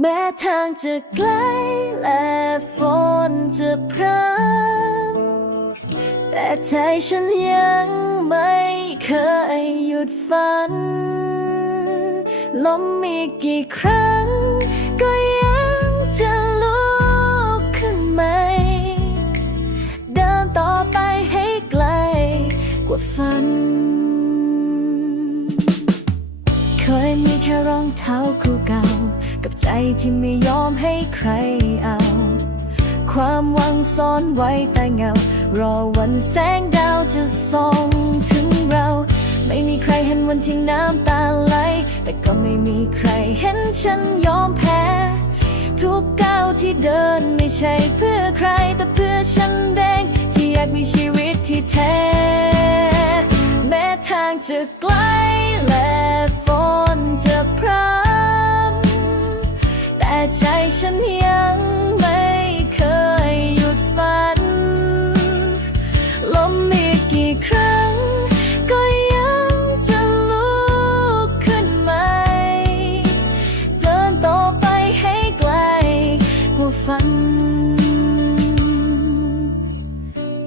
แม้ทางจะไกลและฝนจะพรำแต่ใจฉันยังไม่เคยหยุดฝัน ลมมีกี่ครั้ง ก็ยังจะลุกขึ้นไหม เดินต่อไปให้ไกลกว่าฝัน เคยมีแค่รองเท้าคู่เก่า กับใจที่ไม่ยอมให้ใครเอา ความหวังซ่อนไว้แต่เงา รอวันแสงดาวจะส่องถึงเรา ไม่มีใครเห็นวันที่น้ำตาไหล แต่ก็ไม่มีใครเห็นฉันยอมแพ้ ทุกก้าวที่เดินไม่ใช่เพื่อใคร แต่เพื่อฉันเองที่อยากมีชีวิตที่แท้ แม้ทางจะไกลและฝนจะพรำ ใจฉันยังไม่เคยหยุดฝัน ลมมีกี่ครั้ง ก็ยังจะลุกขึ้นไหม่ เดินต่อไปให้ไกลกว่าฝัน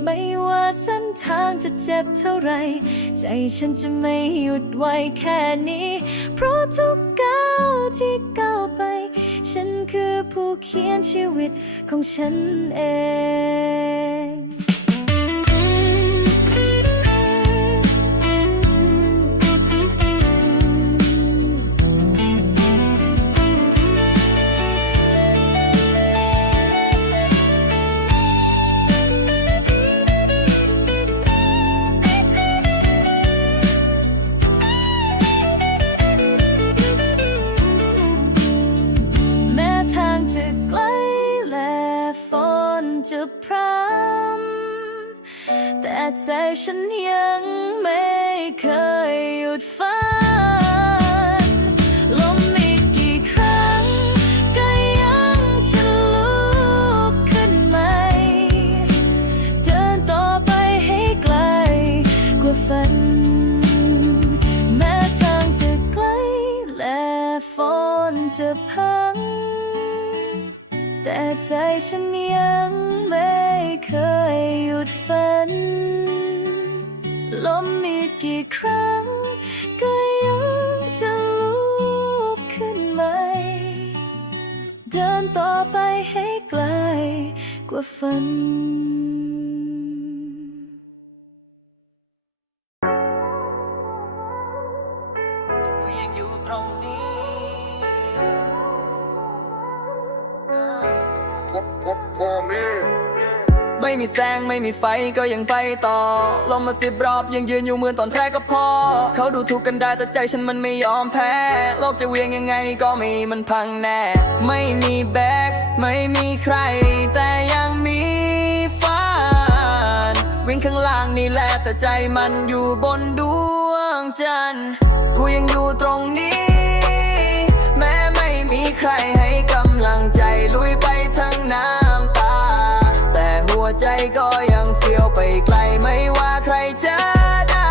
ไม่ว่าเส้นทางจะเจ็บเท่าไร ใจฉันจะไม่หยุดไว้แค่นี้ เพราะทุกก้าวที่ก้าว ฉันคือผู้เขียนชีวิตของฉันเอง ใจฉันยังไม่เคยหยุดฝันลมมีกกี่ครั้ง ก็ยังจะลุกขึ้นไหม่ เดินต่อไปให้ไกลกว่าฝัน แม้ทางจะไกลและฝนจะพัง แต่ใจฉันยังไม่ เคยหยุดฝันลมมีกี่ครั้ง ก็ยังจะลุกขึ้นใหม่ เดินต่อไปให้ไกลกว่าฝัน ม่มีแสงไม่มีไฟก็ยังไปต่อลมมาสิบรอบยังยืนอยู่เหมือนตอนแรกก็พอ เขาดูถูกกันได้แต่ใจฉันมันไม่ยอมแพ้ โลกจะเวียงยังไงก็ไม่มันพังแน่ ไม่มีแบกไม่มีใคร แต่ยังมีฝันวิ่งข้างล่างนี่แหละแต่ใจมันอยู่บนดวงจันทร์กูยังอยู่ตรงนี้ แม้ไม่มีใครให้กำ วใจก็ยังเฟียวไปไกลไม่ว่าใครจะด่า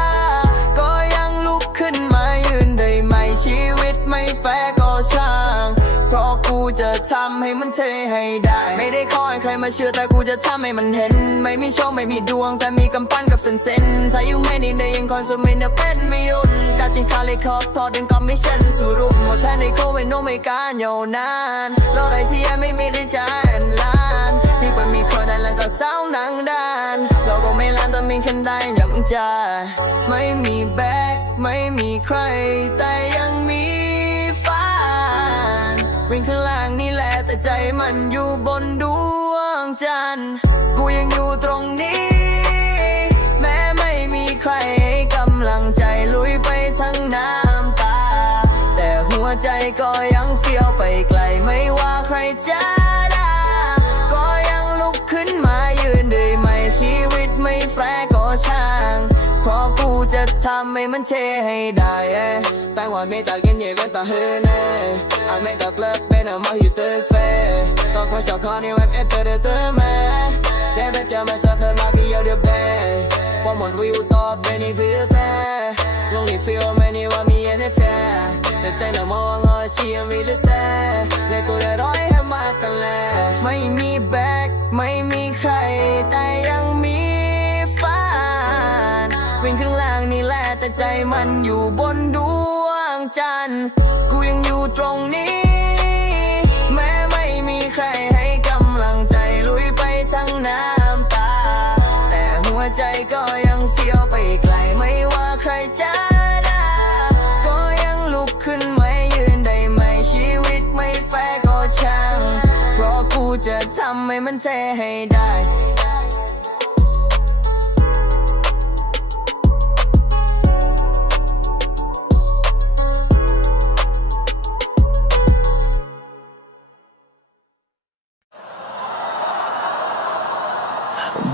ก็ยังลุกขึ้นมายืนได้ไหมชีวิตไม่แฟร์ก็ช่าง เพราะกูจะทำให้มันเทให้ได้ ไม่ได้ขอให้ใครมาเชื่อแต่กูจะทำให้มันเห็น ไม่มีโชคไม่มีดวงแต่มีกำปั้นกับเส้นเส้นถ้ายู่งไม่ดีได้ยังคอนซูมินเป็นไม่หยุดจากจริงคาเลยขอบพอดึงก็ไม่เช่นสู่รุ่มหมดแทนในโควิดโนไม่การยาวนานเราได้ที่ยังไม่มีได้ใจล้าน ที่มันมีคนได้แล้วก็เศร้าหนังดานเราก็ไม่ล้านแต่มีคนได้ยังใจไม่มีแบกไม่มีใคร แต่ยังมีฝันวิ่งข้างล่างนี่แหละแต่ใจมันอยู่บนดวงจันทร์กูยังอยู่ตรงนี้ แม้ไม่มีใครให้กำลังใจลุยไปทั้งน้ำตา แต่หัวใจก็ยังเฟี้ยวไปไกลไม่ว่าใครจะ ทำให้มันเทให้ได้แต่ว่าไม่จากกันเย่กันตาเฮือนอาไม่ตัดเลิกเป็นอามาอยู่ตอร์เฟ้ต้องคอยสอบขอในเว็บเอฟเตอร์เดอร์เตอร์แม่ได้ไปเจอไม่สอเธอมาที่ยอดเดือบเบ้ว่หมดวิวต่อบเป็นอีฟิลเตอร์ลงในฟิลไม่นี่ว่ามีเอ็นเอฟแต่ใจหน่ามองอ่อนเสียมีดูสเตอร์ใตัวได้ร้อยให้มากกันแล้วไม่มีแบ็คไม่มีใครแต่ยัง แต่ใจมันอยู่บนดวงจันทร์กูยังอยู่ตรงนี้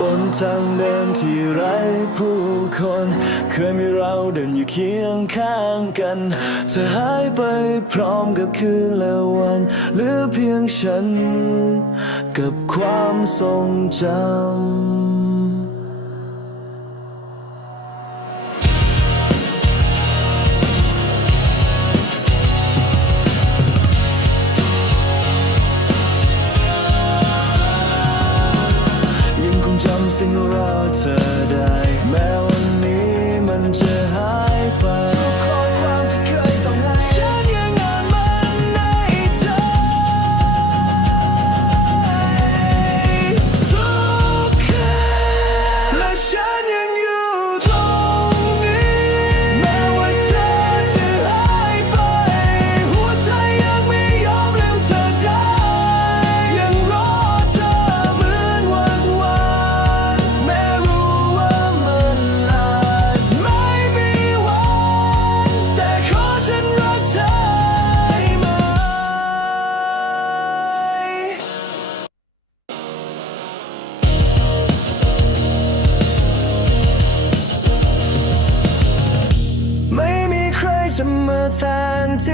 บนทางเดินที่ไร้ผู้คน เคยมีเราเดินอยู่เคียงข้างกันจะหายไปพร้อมกับคืนและวันหรือเพียงฉัน กับความทรงจำ single road to die. 什么残疾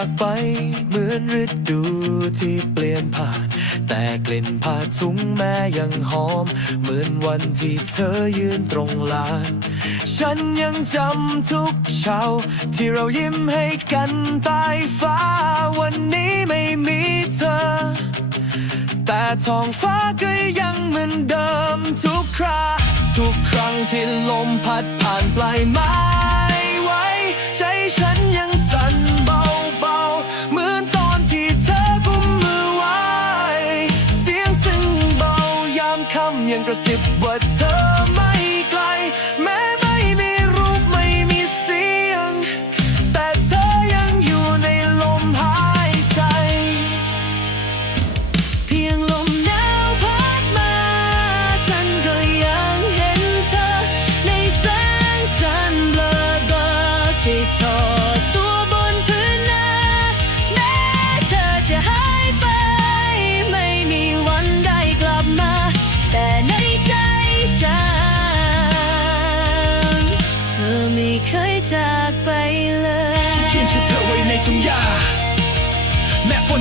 ากไป เหมือนฤดูที่เปลี่ยนผ่าน แต่กลิ่นผ้าถุงแม่ยังหอม เหมือนวันที่เธอยืนตรงลาน ฉันยังจำทุกเช้า ที่เรายิ้มให้กันใต้ฟ้า วันนี้ไม่มีเธอ แต่ท้องฟ้าก็ยังเหมือนเดิมทุกคราทุกครั้งที่ลมพัดผ่านปลายไม้ไว้ ใจฉันยังสั่น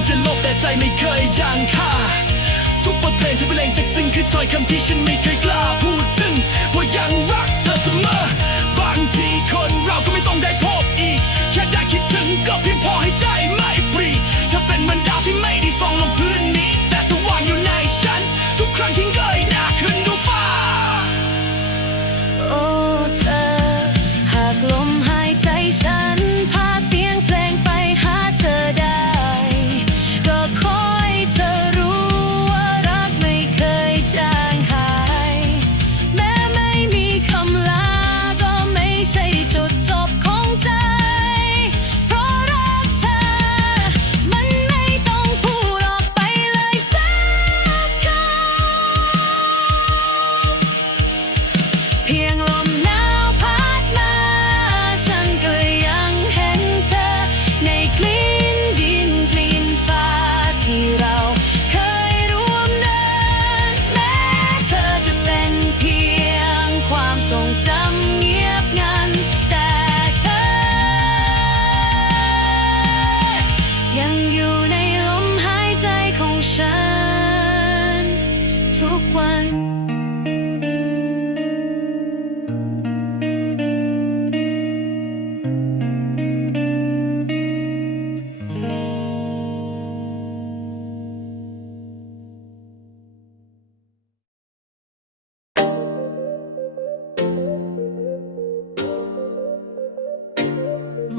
จะลบแต่ใจไม่เคยจางค่าทุกบทเพลงทุกเพลงจากสิ่งคือถ้อยคำที่ฉันไม่เคยกล้าพูดถึงว่ายังรักเธอเสมอ บางทีคนเราก็ไม่ต้องได้พบอีก แค่ได้คิดถึงก็เพียงพอให้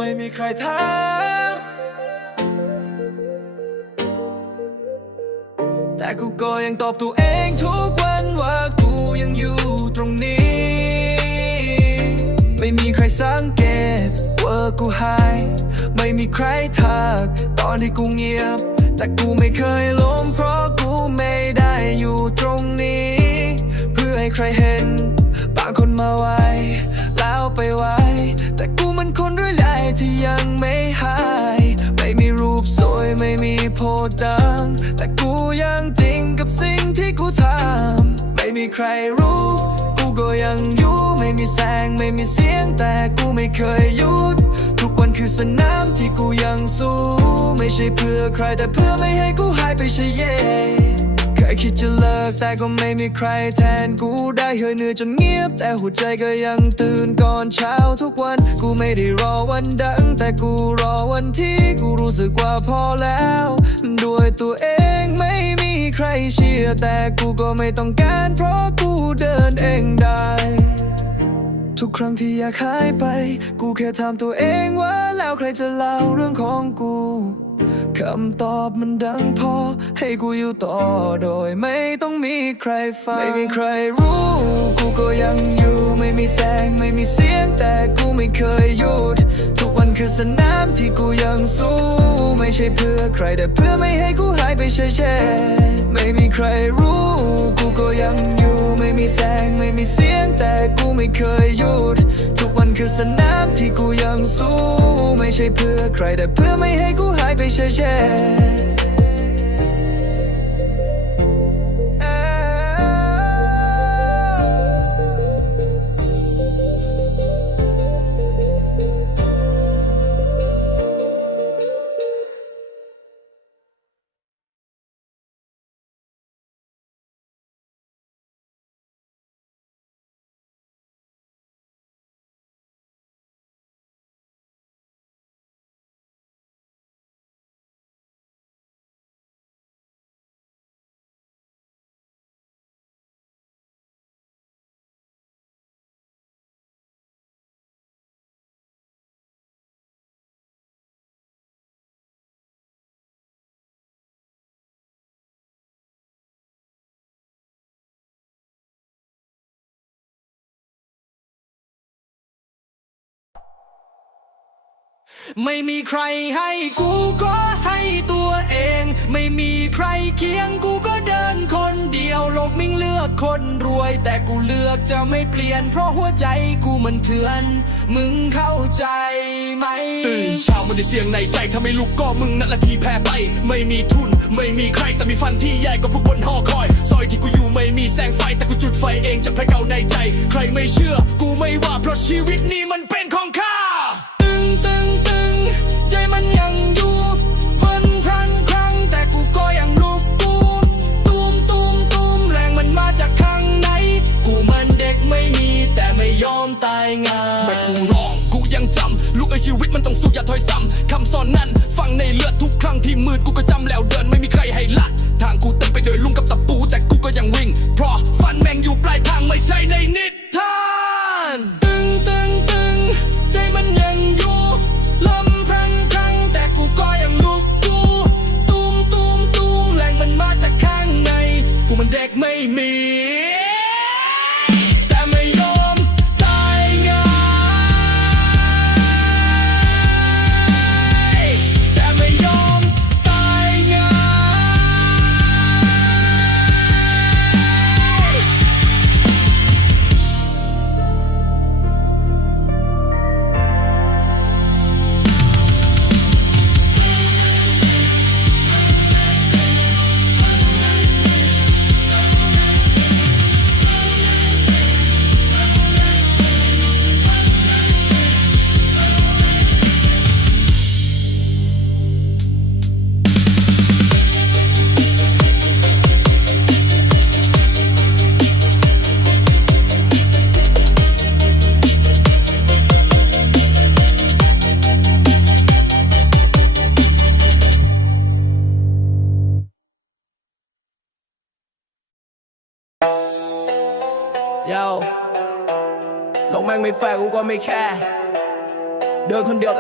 ไม่มีใครถามแต่กูก็ยังตอบตัวเองทุกวันว่ากูยังอยู่ตรงนี้ ไม่มีใครสังเกตว่ากูหาย ไม่มีใครทักตอนที่กูเงียบ แต่กูไม่เคยล้มเพราะกูไม่ได้อยู่ตรงนี้ เพื่อให้ใครเห็น บางคนมาไว้แล้วไปไว้แต่ ที่ยังไม่หาย ไม่มีรูปสวยไม่มีโพดัง แต่กูยังจริงกับสิ่งที่กูทำ ไม่มีใครรู้ กูก็ยังอยู่ไม่มีแสงไม่มีเสียงแต่กูไม่เคยหยุด ทุกวันคือสนามที่กูยังสู้ ไม่ใช่เพื่อใครแต่เพื่อไม่ให้กูหายไปใช่เย่ ยคิดจะเลิกแต่ก็ไม่มีใครแทนกูได้เฮยเหนื่อยจนเงียบ แต่หัวใจก็ยังตื่นก่อนเช้าทุกวัน กูไม่ได้รอวันดัง แต่กูรอวันที่กูรู้สึกว่าพอแล้ว ด้วยตัวเองไม่มีใครเชียร์แต่กูก็ไม่ต้องการเพราะกูเดินเองได้ทุกครั้งที่อยากหายไป กูแค่ถามตัวเองว่าแล้วใครจะเล่าเรื่องของกู คำตอบมันดังพอ ให้กูอยู่ต่อโดยไม่ต้องมีใครฟัง ไม่มีใครรู้ กูก็ยังอยู่ ไม่มีแสงไม่มีเสียงแต่กูไม่เคยหยุด ทุกวันคือสนามที่กูยังสู้ ไม่ใช่เพื่อใครแต่เพื่อไม่ให้กูหายไปเฉยๆไม่มีใครรู้ กูก็ยัง ไม่มีแสงไม่มีเสียงแต่กูไม่เคยหยุด ทุกวันคือสนามที่กูยังสู้ ไม่ใช่เพื่อใครแต่เพื่อไม่ให้กูหายไปเฉยๆ ไม่มีใครให้กูก็ให้ตัวเอง ไม่มีใครเคียงกูก็เดินคนเดียวโลกมิ่งเลือกคนรวย แต่กูเลือกจะไม่เปลี่ยน เพราะหัวใจกูมันเถื่อน มึงเข้าใจไหม ตื่นเช้ามันได้เสียงในใจถ้าไม่ลุกก็มึงนั่นละที่แพ้ไป ไม่มีทุน ไม่มีใครแต่มีฟันที่ใหญ่กว่าพวกบนหอคอยซอยที่กูอยู่ไม่มีแสงไฟแต่กูจุดไฟเองจากพระเก่าในใจ ใครไม่เชื่อ กูไม่ว่าเพราะชีวิตนี้มัน ถอยซ้ำคำสอนนั้น ฟังในเลือดทุกครั้งที่มืดกูก็จำแล้วเดินไม่มีใครให้ลัด ทางกูเต็มไปด้วยลุงกับตะปูแต่กูก็ยังวิ่ง เพราะฟันแมงอยู่ปลายทางไม่ใช่ในนิด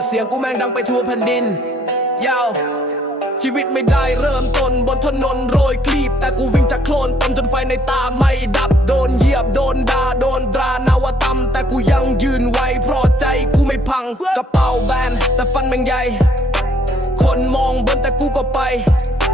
เสียงกูแม่งดังไปทั่วแผ่นดินยาวชีวิตไม่ได้เริ่มต้นบนถนนโรยกลีบ แต่กูวิ่งจากโคลนตมจนไฟในตาไม่ดับ โดนเหยียบโดนด่าโดนตรานาวตำแต่กูยังยืนไว้เพราะใจกูไม่พังกระเป๋าแบนแต่ฟันแม่งใหญ่ คนมองบนแต่กูก็ไป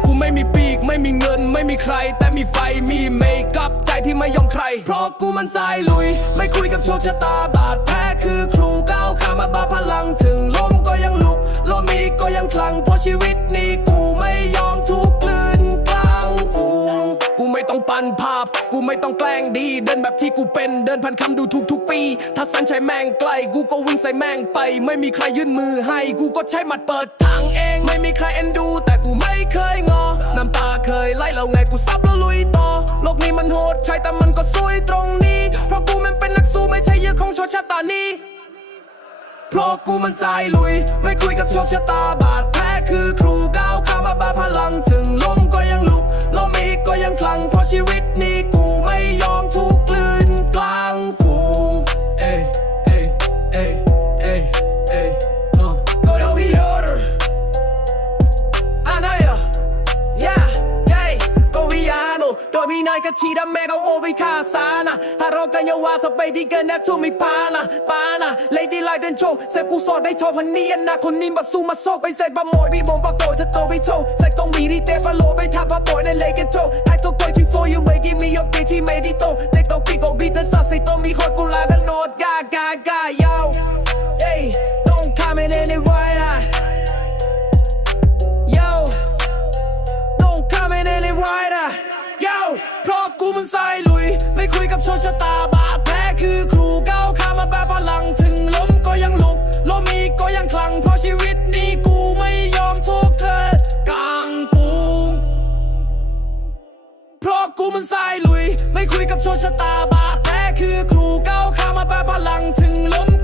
กูไม่มีปีกไม่มีเงิน ไม่มีใคร แต่มีไฟมีเมคอัพใจที่ไม่ยอมใคร เพราะกูมันสายลุย ไม่คุยกับโชคชะตาบาดแพ้คือครูก้าวข้ามมาบาพลังถึงลมก็ยังลุกลมอีกก็ยังคลังเพราะชีวิตนี้กูไม่ยอมถูกกลืนกลางฝูงกูไม่ต้องปั่นภาพ กูไม่ต้องแกล้งดี เดินแบบที่กูเป็นเดินพันคำดูทุกทุกปี ถ้าสันใช้แมงไกล กูก็วิ่งใส่แมงไป ไม่มีใครยื่นมือให้ กูก็ใช้หมัดเปิดทางเอง ไม่มีใครเอ็นดู แต่กู เคยงอ น้ำตาเคยไหลแล้วไงกูซับแล้วลุยต่อ โลกนี้มันโหดใช่แต่มันก็ซุยตรงนี้ เพราะกูมันเป็นนักสู้ไม่ใช่เยื่อของโชคชะตานี้ เพราะกูมันสายลุย ไม่คุยกับโชคชะตาบาดแพ้คือครูก้าวข้ามมาบาพลังถึงล้มก็ยังลุกล้มอีกก็ยังคลั่งเพราะชีวิตนี้ นี้นะคนนี้มาสู้มาโซกไปเสร็จบะโมยพี่มองปะโตจะโตไปโชว์ใส่ต้องมีรีเตปะโลไปทับปะปอยในเลกันโชไทยตัวตัวที่ for you may give me your bitch ที่ไม่ได้โตแต่ต้องกินก็บีดันซา นสายลุย ไม่คุยกับโชชตาบาดแผลคือครูเก้าวขามาแบบพลังถึงล้มก็ยังลุกล้มีก็ยังคลั่งเพราะชีวิตนี้กูไม่ยอมทุกเธอกลางฟูงเพราะกูมันสายลุย ไม่คุยกับโชชตาบาดแผลคือครูเก้าวขามาแบบพลังถึงล้ม